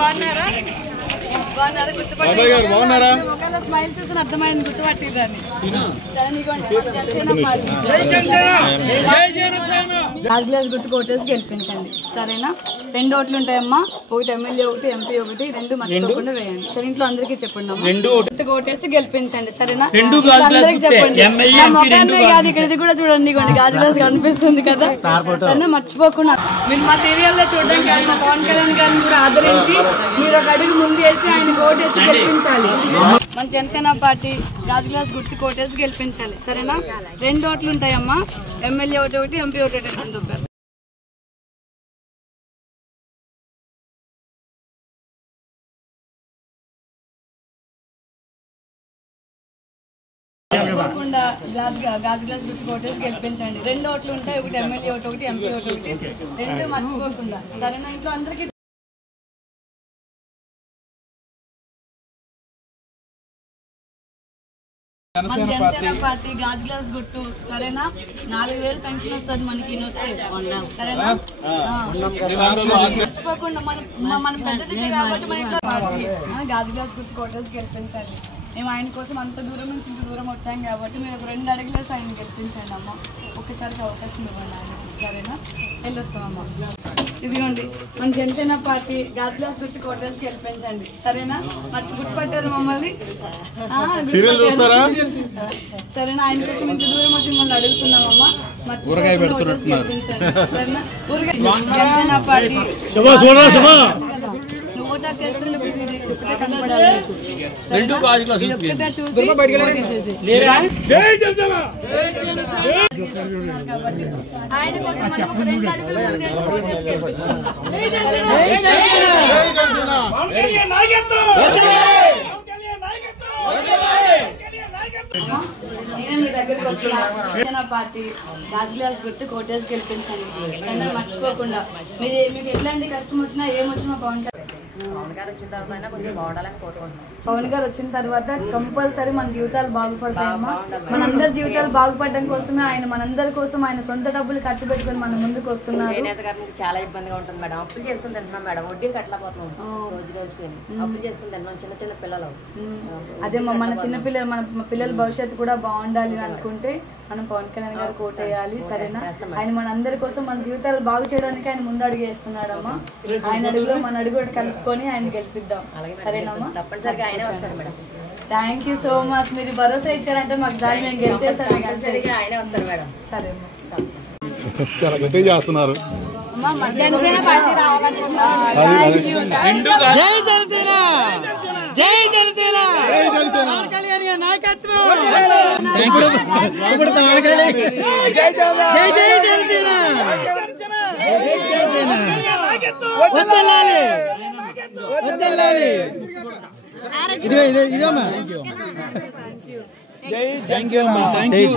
బాగున్నారా? బాగున్నారా? గుర్తుపట్టారా? ఒకవేళ స్మైల్ చూసిన అర్థమైంది, గుర్తుపట్టిందని. సరే నీకోండి, లాస్ట్ గ్లాస్ గుర్తు కోటేసి గెలిపించండి, సరేనా? 2 ఓట్లు ఉంటాయమ్మా, ఒకటి ఎమ్మెల్యే, ఒకటి ఎంపీ, ఒకటి 2 మర్చిపోకుండా వేయండి. సరే ఇంట్లో అందరికీ చెప్పండి అమ్మా, గుర్తు కోటేసి గెలిపించండి, సరేనా? అందరికి చెప్పండి. నా మొఖాన్నే కాదు, ఇక్కడ ఇది కూడా చూడండి, గాజు గ్లాస్ కనిపిస్తుంది కదా, సరేనా? మర్చిపోకుండా మీరు మా సీరియల్లో చూడడం కాదు, మా పవన్ కళ్యాణ్ గారిని కూడా ఆదరించి మీరు ఒక అడుగు ముందు వేసి ఆయన కోటేసి గెలిపించాలి. మన జనసేన పార్టీ గాజు గ్లాస్ గుర్తు కోటేసి గెలిపించాలి, సరేనా? 2 ఓట్లు ఉంటాయమ్మా, ఎమ్మెల్యే ఒకటి, ఎంపీ ఒకటి. తప్పకుండా గాజు గ్లాస్ గుర్తు కోటేసి గెలిపించండి. 2 ఓట్లు ఉంటాయి, ఒకటి ఎమ్మెల్యే ఒకటి, ఎంపీ ఒకటి, 2 మర్చిపోకుండా, సరేనా? ఇంట్లో అందరికీ మన జనసేన పార్టీ గాజు గ్లాస్ గుర్తు, సరేనా? 4000 పెన్షన్ వస్తుంది మనకి, సరేనా? మర్చిపోకుండా మన పెద్దదికి కాబట్టి మన ఇంట్లో గాజు గ్లాస్ గుర్తు కోటేసి గెలిపించాలి. మేము ఆయన కోసం అంత దూరం నుంచి ఇంత దూరం వచ్చాం కాబట్టి మీరు ఒక 2 అడుగులేసి ఆయన గెలిపించండి అమ్మ. ఒక్కసారికి అవకాశం ఇవ్వండి ఆయన, సరేనా? వెళ్ళొస్తామమ్మా. ఇదిగోండి మన జనసేన పార్టీ గాజు గ్లాస్ గుర్తు కోటేసి గెలిపించండి, సరేనా? గుర్తుపట్టారు మమ్మల్ని, సరేనా? ఆయన కోసం ఇంత దూరం వచ్చి మిమ్మల్ని అడుగుతున్నామమ్మా, గెలిపించండి, సరేనా? జనసేన పార్టీ ఆయన కోసం మనం ఒక 2 అడుగులు నేను మీ దగ్గరికి వచ్చిన జనసేన పార్టీ గాజు గ్లాస్ గుర్తు కోటేసి గెలిపించండి, సరే? మర్చిపోకుండా మీకు ఎట్లాంటి కష్టం వచ్చినా ఏమొచ్చినా పవన్ గారు వచ్చిన తర్వాత కంపల్సరీ మన జీవితాలు బాగుపడతాయమ్మా. మనందరి జీవితాలు బాగుపడడం కోసమే ఆయన మనందరి కోసం ఆయన సొంత డబ్బులు ఖర్చు పెట్టుకుని మన ముందుకు వస్తున్నారు. చాలా ఇబ్బందిగా ఉంటుంది మేడం, అప్పులు చేసుకుని తింటున్నాం మేడం, వడ్డీలు కట్టలేకపోతున్నాం, రోజు రోజుకి అప్పులు చేసుకుని తింటున్నాం, చిన్న చిన్న పిల్లలు. అదే మన చిన్న పిల్లలు, మన పిల్లల భవిష్యత్తు కూడా బాగుండాలి అనుకుంటే మనం పవన్ కళ్యాణ్ గారు కోటేయాలి, సరేనా? ఆయన మనందరి కోసం మన జీవితాలు బాగు చేయడానికి ఆయన ముందు అడుగు వేస్తున్నాడమ్మా. ఆయన అడుగులో మన అడుగు కలుపుకొని ఆయన గెలిపిద్దాం, సరేనమ్మా? తప్పనిసరిగా ఆయనే వస్తారు madam. Thank you so much. మీరు భరోసా ఇచ్చారంటే మాకు దాన్ని మేము గెలిచేస్తాం, ఆయనే వస్తారు మేడం. సరే చేస్తున్నారు. జనసేన పార్టీ రావాలనుకుంటున్నాం. జై జనసేన, జై జనసేన, పవన్ కళ్యాణ్ గారి నాయకత్వం, జై జనసేన, వద్దలాలి వద్దలాలి. ఇదమ్మా, థ్యాంక్ యూ అమ్మా, థ్యాంక్ యూ.